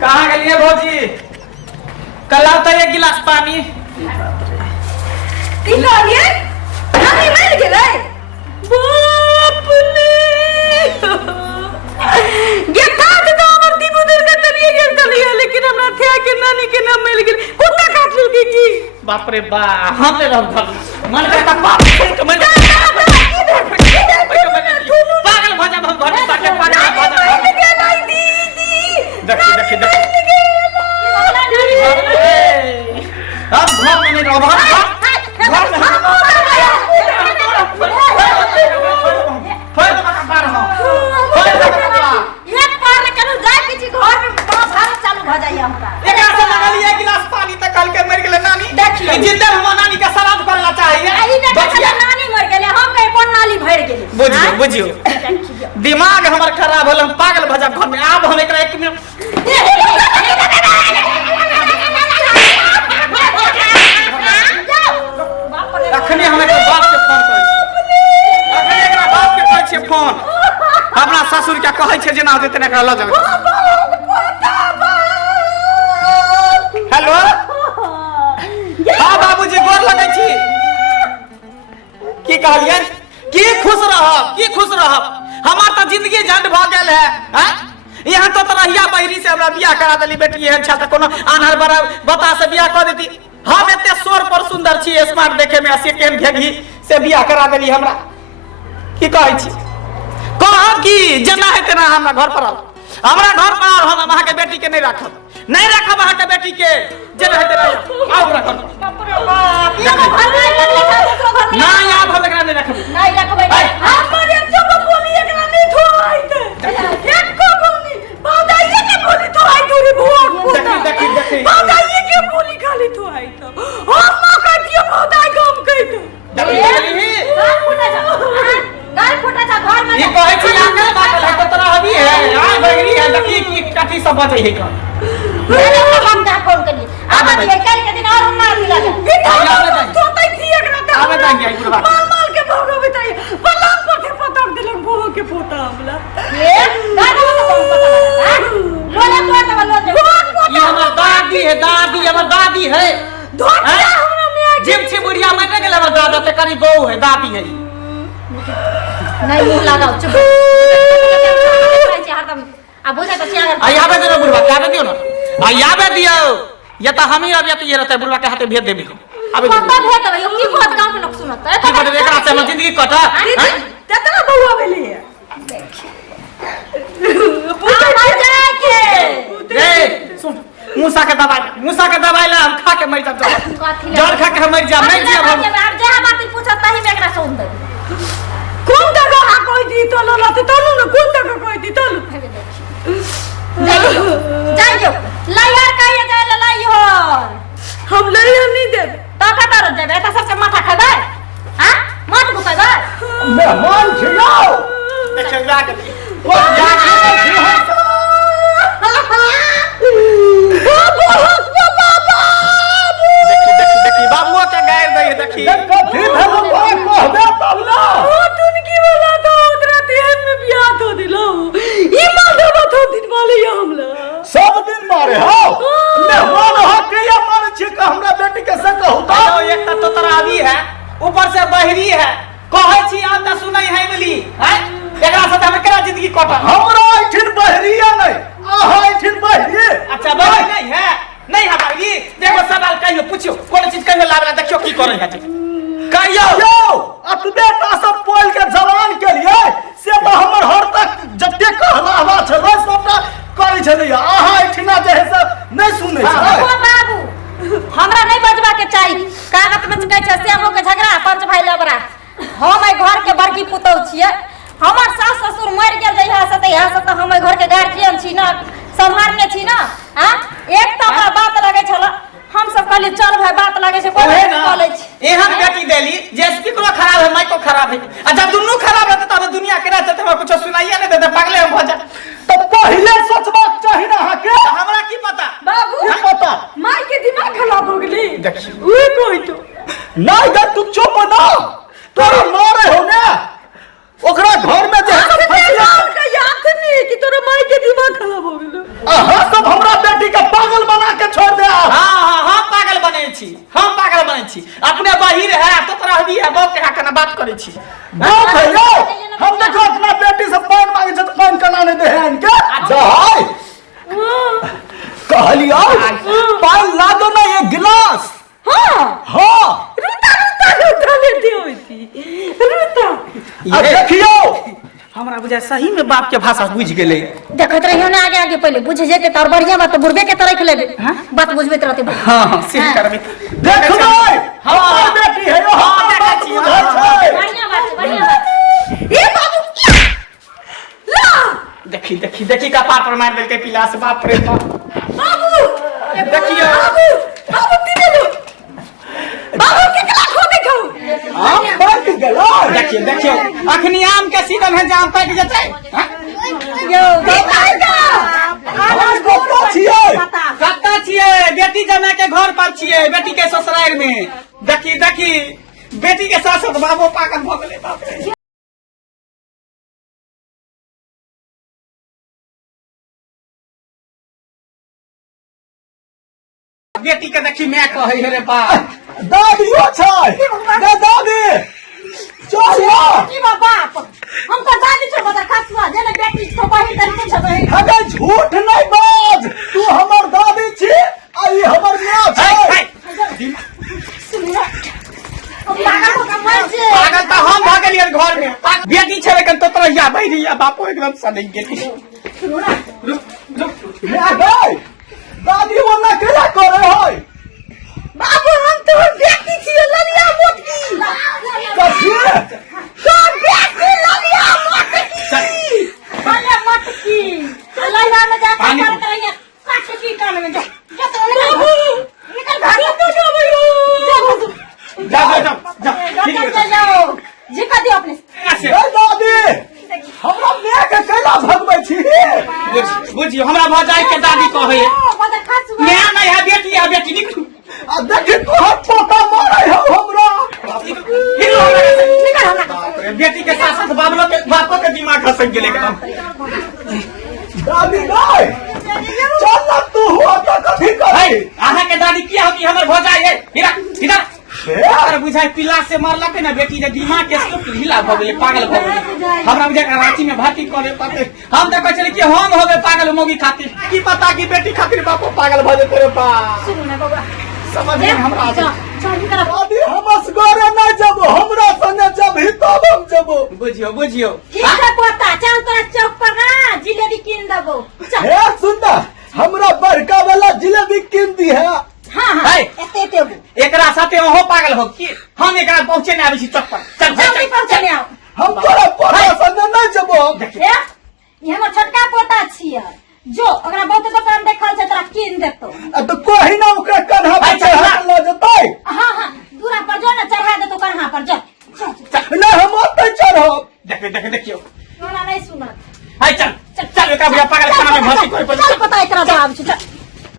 कहाँ गलिए भौजी? कल आओ तो 1 गिलास पानी। नानी मर गेलै। बाप रे गेथा त हमर दीबू दूर के तलिए गेल तलिए, लेकिन हमरा थिया के नानी के नाम मिल गेल। कुत्ता काट लेलकै की? बाप रे बा, हमने रह मन करता बाप के मन पागल भजा हम घर में बाटे पागल भजा गेलै दीदी। देखी अब घर में नहीं रहो, घर में बुझियो दिमाग हमार खराब होल, हम पागल भजा घर में। आब हम एकरा 1 मिनट अखने हम एकरा बाप के फोन करै छी, अखने एकरा बाप के करै छी फोन। हमरा ससुर के कहै छै जेना होते तेना एकरा ल जाबे। हेलो हां बाबूजी गोर लगै छी। की कहलियै? की खुश रहब हमार तो जिंदगी झंड भ गेल है। यहाँ तो तरहिया बहिरी से हमरा बियाह करा देली। बेटी एहन छ त कोनो आन्हर बड़ा बता से बियाह कर देती। हम एते सोर पर सुंदर छी, स्मार्ट देखे में, सेकेंड भेगी से बियाह करा देली हमरा। की कहै छी? कहब की जेना है तेना हमरा घर पर आओ, हमरा घर पर आओ। हम अहाँ के बेटी के नहीं रखब अहाँ के बेटी के जेना है तेना आओ हमरा घर। नहीं आप हम एकरा नहीं रखब, नहीं रखबै। हमर एक सब बोली एकरा नहीं थोइते, एक को बोली बादाइए के बोली तो आई दूरी भोग पोता। देखी बादाइए के बोली खाली तो आई तो हम न कहतियो बादाई गम कहते। गाल फुटा जा घर में। ये कहै छी आके बात है तो तोरा अभी है आ बहिरी है। देखी की काठी सब बचै है का मैंने हम का फोन कर ली। अब ये कल के दिन और हम मार दिला तो तई थी एकरा का आवे दाई आई पूरा माल के भोग बताइए पलंग पर के पटक दिलन भोग के फोटा हमला। ये गाना तो कौन पता लगा? बोले तो लो ये हमर दादी है, हमर दादी है। धोतिया हमरा में जिम छी बुढ़िया मर गेल। हमर दादा ते करी गौ है, दादी है। नहीं मुंह लगाओ चुप। हरदम अब बुझा तो क्या आई आवे दे बुढ़वा के आवे दियो ना, आई आवे दियो। ये तो हम ही अब ये रहते बुढ़वा के हाथे भेज देबी। अबे पता भेज देबे। की बात गांव के लोग सुनत है? की बात एकरा से हम जिंदगी कटा तेतना बउआ भेली है। पूछा जाए के रे सुन, मूसा के दवाई ला हम खा के मर जाब। जड़ खा के हम मर जाब, नहीं जिया हम। अब जे बात पूछत तही में एकरा सुन दे। कौन जगह हा कोई दी तो लते तनु न कौन जगह कोई दी तनु जाइयो लायार काहे जाय लाइयो। हम लायार नहीं देब ता कतर देबे त सबके माथा खबै। हां माथ दुखबै मेहमान छियो देख जाके ओ जाके देखी बाबुओ के गायर दे। देखी कथि भेल कहबे तब ना ओ तुनकी वाला तो ओकरा तेहन में बियाह तो दिलो। ई माधव तो दिन वाले हमला सब दिन मारे हो। मेहमान हो के या मारे छी का हमरा बेटी के से कहू तो एक तो तोरा अभी है, ऊपर से बहरी है। कहै छी आ त सुनै है बोली है। एकरा साथ हम केना जिंदगी कटा? हमरा इठिन बहरिया नहीं, आहा इठिन बहरी। अच्छा बहरी नहीं है, नहीं है बहरी। देखो सवाल कहियो पूछियो, कोन चीज कहियो लावला देखियो की करे है। कहियो यो अतबे ता सब पोल के जवान के लिए से तो हमर हर तक जते कहला छलै सबटा करै छलै। आहा इठिना जे है से नहीं सुनै छै। ओ बाबू हमरा नहीं बजबा के चाहिए। कागज में कहै छै श्यामो के झगड़ा पंच भाई लगरा। हम ए घर के बड़की पुतौ छियै। हमर सास ससुर मर गेल जइहा से त यहां से त हम घर के गार्जियन छी ना, संभालने छी ना। हां एक त बात लगे छल, हम सब कहली चल भाई बात लगे छै कोई बोलै छी। एहन बेटी देली जे स्पीकरो खराब है, माइको खराब है। आ जब दुनू खराब रहते तब दुनिया केना चलते? हमरा कुछ सुनाइए नहीं देते, पागले हम भ जा। तो पहले सोचबाक चाहि ना अहाँ के। हमरा की पता बाबू की पता माई के दिमाग खराब हो गेली। देखी ओए कोई तो नहीं ग तू चुप ना। तोरा मारे हो ना ओकरा घर में जे का याद नहीं कि तोरा माई के दिमाग खराब हो गेलो। अहाँ सब हमरा बेटी पागल बना के छोड़ दे हम पागल बने छी, हम पागल बने छी। अपने बहिर है तो तरह भी है बाप के कना बात करे छी। बाप है यो हम देखो अपना बेटी से पान मांगे छ तो पान कना नहीं दे है इनके जाय कहलियो पान ला दो ना एक गिलास। हां रुता लेती होती रुता। अब देखियो हमरा बुझा सही में बाप के भाषा बुझ गेले। देखत रहियो ना आगे आगे पहले बुझ जेते त और बढ़िया बात बुढ़बे के तरह लेबे बात बुझबेत रहते। हां से करबे देखबै हमर बेटी है यो हम देखै छी बढ़िया बात ए बाबू ला देखी कपार पर मार देलके पिलास बाप रे बाप। बाबू देखियो बाबू तीने लो बाबू के कला खो देखो हम बच गेलो। देखियो अखनी आम के सीजन है जाम पक जते। यो बाबा आवाज कत्ता छियै कत्ता छियै बेटी जमा के घर पर छियै बेटी के ससुराल में। देखी बेटी के साथ साथ बाबू पागल भ गेलै बाप रे। बेटी के देखी मैं कहे रे बाप दादियो छै रे दादी चलो की बाप हम तो दादी छ बता खसवा जेने बेटी छ बहिन तन छ बहिन हगे झूठ नहीं बाज तू हमर दादी छी आ ई हमर मां छै। पागल तो हम भ गेलियै घर में बेटी छै लेकिन तो तरहिया बहिरिया बापो एकदम सदै गेली। ले गई दादी वो ना केला करे होय बाबू हम तो बेटी छी ललिया मोटकी कथी तो बेटी ललिया मोटकी भले मोटकी ललिया में जा कर करेंगे काट की कान में जा तो बाबू निकल भाग तो जो भैया जा जाओ जी का दियो अपने ए दादी हमरा ने के केला भगबै छी बुझियो हमरा भजाई के दादी कहे बता खसवा मैं नहीं है बेटी निकलू आ देखि तू हम पोता मारै हो हमरा निकल हमरा बेटी के साथ साथ बापो के दिमाग खसक गेले एकदम। दादी नहीं चल ना तू हुआ तो कथी करे अहाँ के दादी किया होती हमर भजाई है इधर अगर बुझाई पिला से मारलक ना बेटी के दिमाग के ढीला भ गेले पागल भ गेले। हमरा बुझा रांची में भर्ती करे पड़ते हम देखै छली कि हम होबे पागल मोगी खातिर की पता की बेटी खातिर बापो पागल भ जेते रे बा। सुन ना बाबा समझ में हमरा चल कर दादी हम असगरे नहीं जबो हमरा संगे जबही तब हम जबो बुझियो ठीक है पोता चल तोरा चौक पर ना जिलेबी किन देबो चल हे सुंदर हमरा बड़का वाला जिलेबी किन दी है। हां है। एते एकरा साथे ओहो पागल हो की हम एकरा पहुंचे नहीं आबै छी चौक पर चल जल्दी पहुंच ले आओ हम तोरा पोता संगे नहीं जबो। ये हमर छोटका पोता छियै जो ओकरा बहुत दुकान देखल छै तोरा किन देतो तो कोही ना ओकरा कन्हा पर चढ़ा ल जतै हां दूरा पर जो ना चढ़ा दे तो कन्हा पर जा नहीं हम ओतै चढ़ब देखियो तोरा नहीं सुनत हाय चल एकरा बुझा पागल खाना में भर्ती करे चल पता एकरा जवाब छै